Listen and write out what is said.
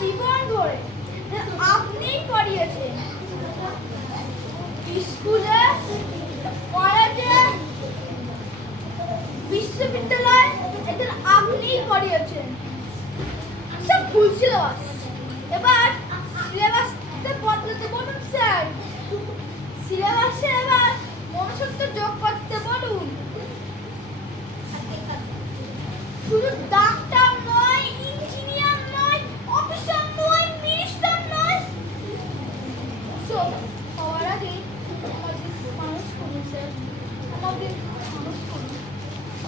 জীবন ধরে আপনিই পড়িয়েছেন। স্কুলে, কলেজে, বিশ্ববিদ্যালয়ে একদিন আপনিই পড়িয়েছেন। সব ভুল সিলেবাস। এবার সিলেবাসটা বদলাতে বলুন স্যার। সিলেবাসে এবার মনুষ্যত্ব যোগ করতে বলুন। শুধু ডাক্তার নয়, ইঞ্জিনিয়ার নয়, অফিসার নয়, মিনিস্টার নয়, সব হওয়ার আগে আমাদের মানুষ করুন স্যার, আমাদের মানুষ করুন।